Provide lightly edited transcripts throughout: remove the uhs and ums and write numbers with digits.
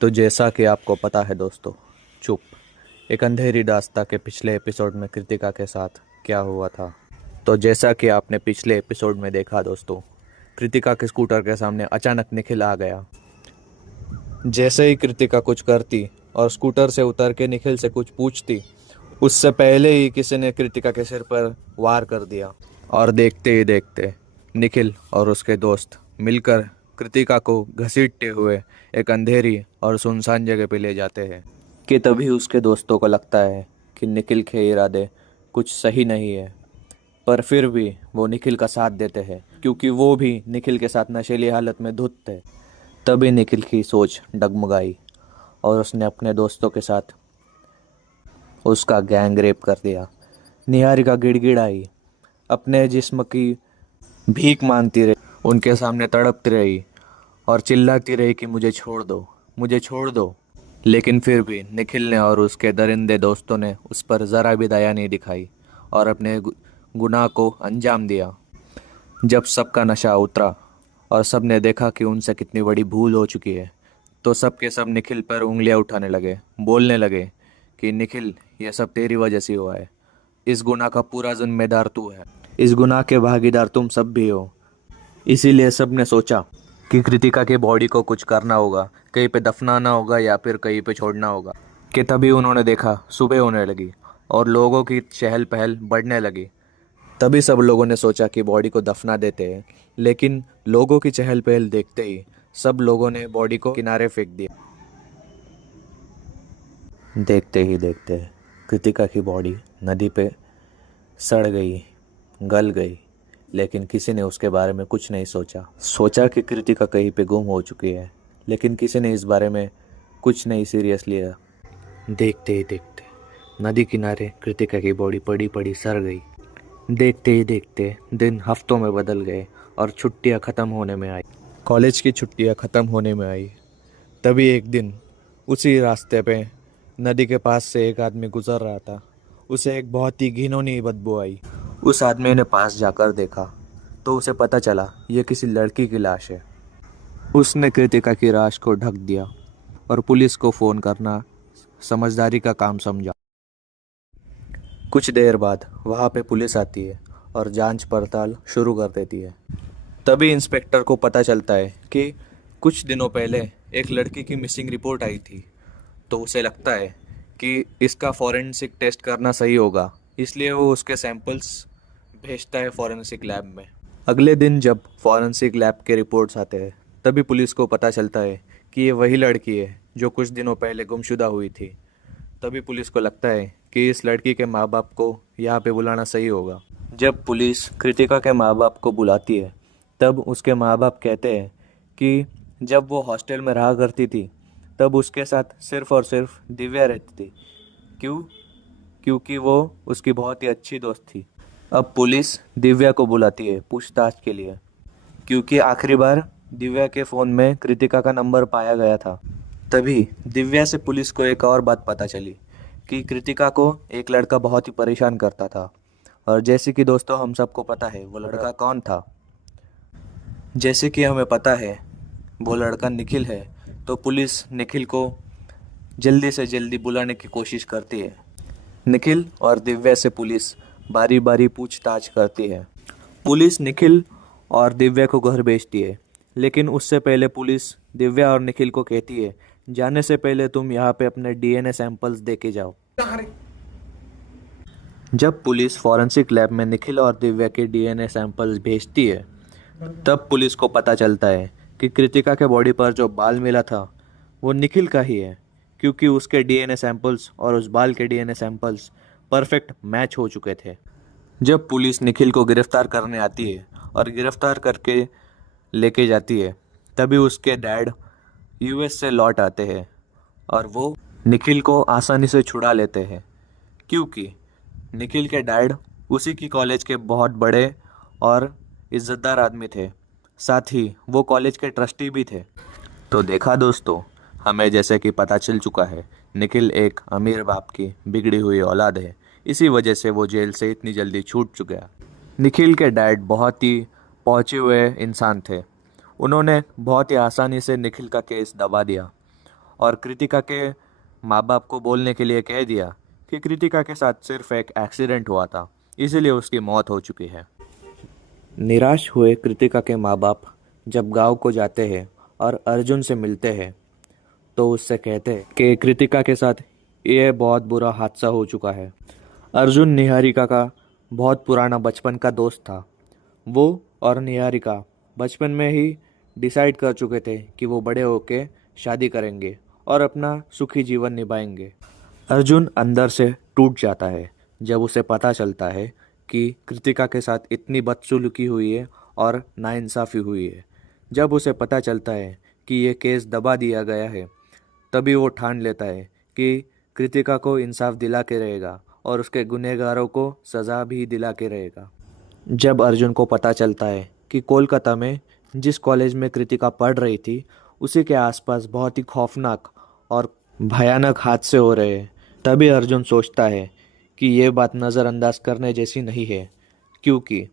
तो जैसा कि आपको पता है दोस्तों, चुप एक अंधेरी दास्तां के पिछले एपिसोड में कृतिका के साथ क्या हुआ था। तो जैसा कि आपने पिछले एपिसोड में देखा दोस्तों, कृतिका के स्कूटर के सामने अचानक निखिल आ गया। जैसे ही कृतिका कुछ करती और स्कूटर से उतर के निखिल से कुछ पूछती, उससे पहले ही किसी ने कृतिका के सिर पर वार कर दिया। और देखते ही देखते निखिल और उसके दोस्त मिलकर कृतिका को घसीटते हुए एक अंधेरी और सुनसान जगह पे ले जाते हैं। कि तभी उसके दोस्तों को लगता है कि निखिल के इरादे कुछ सही नहीं है, पर फिर भी वो निखिल का साथ देते हैं क्योंकि वो भी निखिल के साथ नशेली हालत में धुत थे। तभी निखिल की सोच डगमगाई और उसने अपने दोस्तों के साथ उसका गैंग रेप कर दिया। निहारिका गिड़गिड़ाई, अपने जिस्म की भीख मांगती रही, उनके सामने तड़पती रही और चिल्लाती रही कि मुझे छोड़ दो, मुझे छोड़ दो। लेकिन फिर भी निखिल ने और उसके दरिंदे दोस्तों ने उस पर ज़रा भी दया नहीं दिखाई और अपने गुनाह को अंजाम दिया। जब सबका नशा उतरा और सब ने देखा कि उनसे कितनी बड़ी भूल हो चुकी है, तो सब के सब निखिल पर उंगलियां उठाने लगे, बोलने लगे कि निखिल, यह सब तेरी वजह से हुआ है। इस गुनाह का पूरा जिम्मेदार तू है, इस गुनाह के भागीदार तुम सब भी हो। इसीलिए सब ने सोचा कि कृतिका की बॉडी को कुछ करना होगा, कहीं पे दफनाना होगा या फिर कहीं पे छोड़ना होगा। कि तभी उन्होंने देखा सुबह होने लगी और लोगों की चहल पहल बढ़ने लगी। तभी सब लोगों ने सोचा कि बॉडी को दफना देते हैं, लेकिन लोगों की चहल पहल देखते ही सब लोगों ने बॉडी को किनारे फेंक दिया। देखते ही देखते कृतिका की बॉडी नदी पे सड़ गई, गल गई, लेकिन किसी ने उसके बारे में कुछ नहीं सोचा। सोचा कि कृतिका कहीं पे गुम हो चुकी है, लेकिन किसी ने इस बारे में कुछ नहीं सीरियस लिया। देखते ही देखते नदी किनारे कृतिका की बॉडी पड़ी पड़ी सड़ गई। देखते ही देखते दिन हफ्तों में बदल गए और छुट्टियां ख़त्म होने में आई। कॉलेज की छुट्टियां ख़त्म होने में आई। तभी एक दिन उसी रास्ते पे नदी के पास से एक आदमी गुजर रहा था। उसे एक बहुत ही घिनौनी बदबू आई। उस आदमी ने पास जाकर देखा तो उसे पता चला यह किसी लड़की की लाश है। उसने कृतिका की लाश को ढक दिया और पुलिस को फ़ोन करना समझदारी का काम समझा। कुछ देर बाद वहाँ पे पुलिस आती है और जांच पड़ताल शुरू कर देती है। तभी इंस्पेक्टर को पता चलता है कि कुछ दिनों पहले एक लड़की की मिसिंग रिपोर्ट आई थी। तो उसे लगता है कि इसका फॉरेंसिक टेस्ट करना सही होगा, इसलिए वो उसके सैंपल्स भेजता है फॉरेंसिक लैब में। अगले दिन जब फॉरेंसिक लैब के रिपोर्ट्स आते हैं, तभी पुलिस को पता चलता है कि ये वही लड़की है जो कुछ दिनों पहले गुमशुदा हुई थी। तभी पुलिस को लगता है कि इस लड़की के माँ बाप को यहाँ पे बुलाना सही होगा। जब पुलिस कृतिका के माँ बाप को बुलाती है, तब उसके माँ बाप कहते हैं कि जब वो हॉस्टल में रहा करती थी, तब उसके साथ सिर्फ और सिर्फ दिव्या रहती थी। क्यों? क्योंकि वो उसकी बहुत ही अच्छी दोस्त थी। अब पुलिस दिव्या को बुलाती है पूछताछ के लिए, क्योंकि आखिरी बार दिव्या के फ़ोन में कृतिका का नंबर पाया गया था। तभी दिव्या से पुलिस को एक और बात पता चली कि कृतिका को एक लड़का बहुत ही परेशान करता था। और जैसे कि दोस्तों हम सबको पता है वो लड़का कौन था। जैसे कि हमें पता है वो लड़का निखिल है, तो पुलिस निखिल को जल्दी से जल्दी बुलाने की कोशिश करती है। निखिल और दिव्या से पुलिस बारी बारी पूछताछ करती है। पुलिस निखिल और दिव्या को घर भेजती है, लेकिन उससे पहले पुलिस दिव्या और निखिल को कहती है, जाने से पहले तुम यहाँ पे अपने डीएनए सैंपल्स दे के जाओ। जब पुलिस फॉरेंसिक लैब में निखिल और दिव्या के डीएनए सैंपल्स भेजती है, तब पुलिस को पता चलता है कि कृतिका के बॉडी पर जो बाल मिला था वो निखिल का ही है, क्योंकि उसके डीएनए सैंपल्स और उस बाल के डीएनए सैंपल्स परफेक्ट मैच हो चुके थे। जब पुलिस निखिल को गिरफ्तार करने आती है और गिरफ्तार करके लेके जाती है, तभी उसके डैड यूएस से लौट आते हैं और वो निखिल को आसानी से छुड़ा लेते हैं, क्योंकि निखिल के डैड उसी की कॉलेज के बहुत बड़े और इज्जतदार आदमी थे। साथ ही वो कॉलेज के ट्रस्टी भी थे। तो देखा दोस्तों, हमें जैसे कि पता चल चुका है निखिल एक अमीर बाप की बिगड़ी हुई औलाद है। इसी वजह से वो जेल से इतनी जल्दी छूट चुका। निखिल के डैड बहुत ही पहुँचे हुए इंसान थे। उन्होंने बहुत ही आसानी से निखिल का केस दबा दिया और कृतिका के माँ बाप को बोलने के लिए कह दिया कि कृतिका के साथ सिर्फ एक एक्सीडेंट हुआ था, इसीलिए उसकी मौत हो चुकी है। निराश हुए कृतिका के माँ बाप जब गांव को जाते हैं और अर्जुन से मिलते हैं तो उससे कहते हैं कि कृतिका के साथ ये बहुत बुरा हादसा हो चुका है। अर्जुन निहारिका का बहुत पुराना बचपन का दोस्त था। वो और निहारिका बचपन में ही डिसाइड कर चुके थे कि वो बड़े होके शादी करेंगे और अपना सुखी जीवन निभाएंगे। अर्जुन अंदर से टूट जाता है जब उसे पता चलता है कि कृतिका के साथ इतनी बदसलूकी हुई है और नाइंसाफ़ी हुई है। जब उसे पता चलता है कि ये केस दबा दिया गया है, तभी वो ठान लेता है कि कृतिका को इंसाफ दिला के रहेगा और उसके गुनहगारों को सज़ा भी दिला के रहेगा। जब अर्जुन को पता चलता है कि कोलकाता में जिस कॉलेज में कृतिका पढ़ रही थी उसी के आसपास बहुत ही खौफनाक और भयानक हादसे हो रहे हैं, तभी अर्जुन सोचता है कि ये बात नज़रअंदाज करने जैसी नहीं है, क्योंकि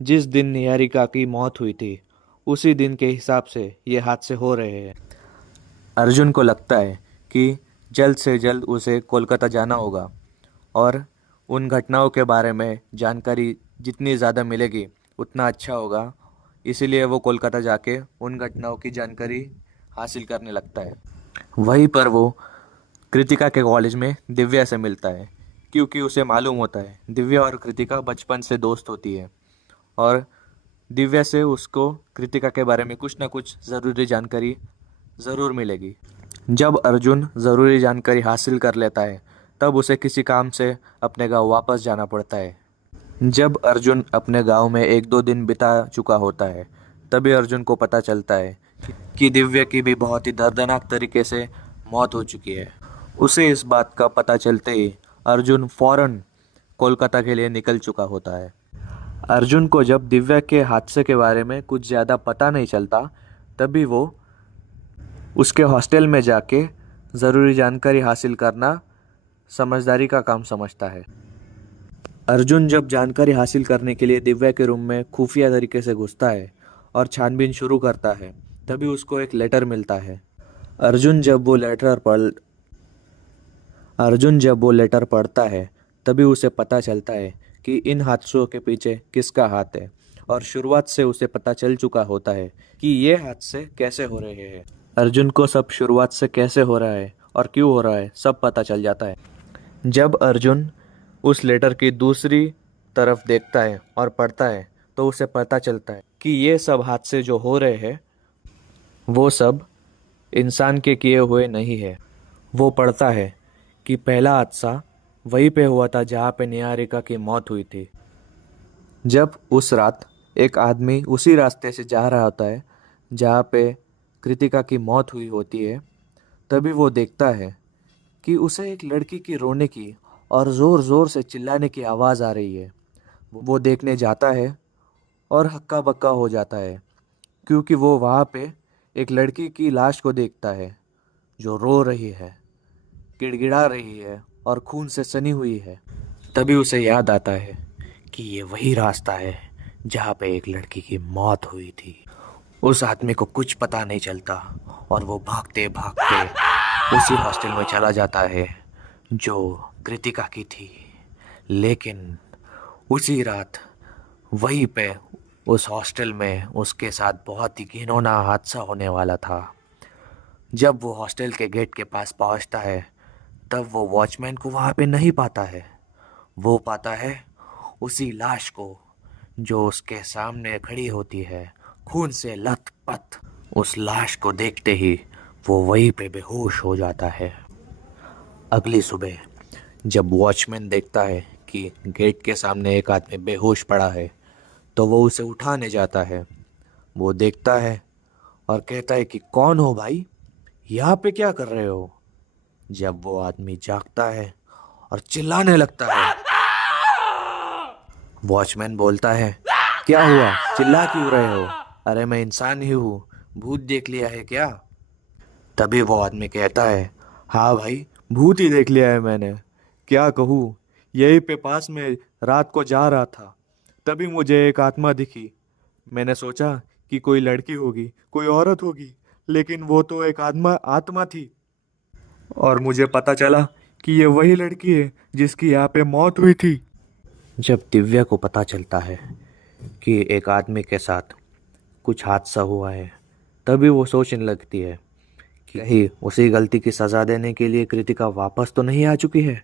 जिस दिन निहारिका की मौत हुई थी उसी दिन के हिसाब से ये हादसे हो रहे हैं। अर्जुन को लगता है कि जल्द से जल्द उसे कोलकाता जाना होगा और उन घटनाओं के बारे में जानकारी जितनी ज़्यादा मिलेगी उतना अच्छा होगा। इसीलिए वो कोलकाता जाके उन घटनाओं की जानकारी हासिल करने लगता है। वहीं पर वो कृतिका के कॉलेज में दिव्या से मिलता है, क्योंकि उसे मालूम होता है दिव्या और कृतिका बचपन से दोस्त होती है और दिव्या से उसको कृतिका के बारे में कुछ ना कुछ ज़रूरी जानकारी ज़रूर मिलेगी। जब अर्जुन ज़रूरी जानकारी हासिल कर लेता है तब उसे किसी काम से अपने गांव वापस जाना पड़ता है। जब अर्जुन अपने गांव में 1-2 दिन बिता चुका होता है तभी अर्जुन को पता चलता है कि दिव्या की भी बहुत ही दर्दनाक तरीके से मौत हो चुकी है। उसे इस बात का पता चलते ही अर्जुन फौरन कोलकाता के लिए निकल चुका होता है। अर्जुन को जब दिव्या के हादसे के बारे में कुछ ज़्यादा पता नहीं चलता तभी वो उसके हॉस्टल में जाके ज़रूरी जानकारी हासिल करना समझदारी का काम समझता है। अर्जुन जब जानकारी हासिल करने के लिए दिव्या के रूम में खुफिया तरीके से घुसता है और छानबीन शुरू करता है तभी उसको एक लेटर मिलता है। अर्जुन जब वो लेटर पढ़ अर्जुन जब वो लेटर पढ़ता है तभी उसे पता चलता है कि इन हादसों के पीछे किसका हाथ है और शुरुआत से उसे पता चल चुका होता है कि ये हादसे कैसे हो रहे हैं। अर्जुन को सब शुरुआत से कैसे हो रहा है और क्यों हो रहा है सब पता चल जाता है। जब अर्जुन उस लेटर की दूसरी तरफ देखता है और पढ़ता है तो उसे पता चलता है कि ये सब हादसे जो हो रहे हैं वो सब इंसान के किए हुए नहीं है। वो पढ़ता है कि पहला हादसा वहीं पे हुआ था जहाँ पे निहारिका की मौत हुई थी। जब उस रात एक आदमी उसी रास्ते से जा रहा होता है जहाँ पे कृतिका की मौत हुई होती है, तभी वो देखता है कि उसे एक लड़की की रोने की और ज़ोर ज़ोर से चिल्लाने की आवाज़ आ रही है। वो देखने जाता है और हक्का बक्का हो जाता है, क्योंकि वो वहाँ पे एक लड़की की लाश को देखता है जो रो रही है, गिड़गिड़ा रही है और खून से सनी हुई है। तभी उसे याद आता है कि ये वही रास्ता है जहाँ पे एक लड़की की मौत हुई थी। उस आदमी को कुछ पता नहीं चलता और वो भागते भागते उसी हॉस्टल में चला जाता है जो कृतिका की थी। लेकिन उसी रात वहीं पे उस हॉस्टल में उसके साथ बहुत ही घिनौना हादसा होने वाला था। जब वो हॉस्टल के गेट के पास पहुंचता है तब वो वॉचमैन को वहाँ पे नहीं पाता है। वो पाता है उसी लाश को जो उसके सामने खड़ी होती है, खून से लथपथ। उस लाश को देखते ही वो वहीं पे बेहोश हो जाता है। अगली सुबह जब वॉचमैन देखता है कि गेट के सामने एक आदमी बेहोश पड़ा है तो वो उसे उठाने जाता है। वो देखता है और कहता है कि कौन हो भाई, यहाँ पे क्या कर रहे हो। जब वो आदमी जागता है और चिल्लाने लगता है, वॉचमैन बोलता है क्या हुआ, चिल्ला क्यों रहे हो। अरे मैं इंसान ही हूँ, भूत देख लिया है क्या। तभी वो आदमी कहता है हाँ भाई, भूत ही देख लिया है मैंने, क्या कहूँ। यहीं पे पास में रात को जा रहा था तभी मुझे एक आत्मा दिखी। मैंने सोचा कि कोई लड़की होगी, कोई औरत होगी, लेकिन वो तो एक आत्मा आत्मा थी। और मुझे पता चला कि ये वही लड़की है जिसकी यहाँ पे मौत हुई थी। जब दिव्या को पता चलता है कि एक आदमी के साथ कुछ हादसा हुआ है, तभी वो सोचने लगती है कि कहीं उसी गलती की सज़ा देने के लिए कृतिका वापस तो नहीं आ चुकी है।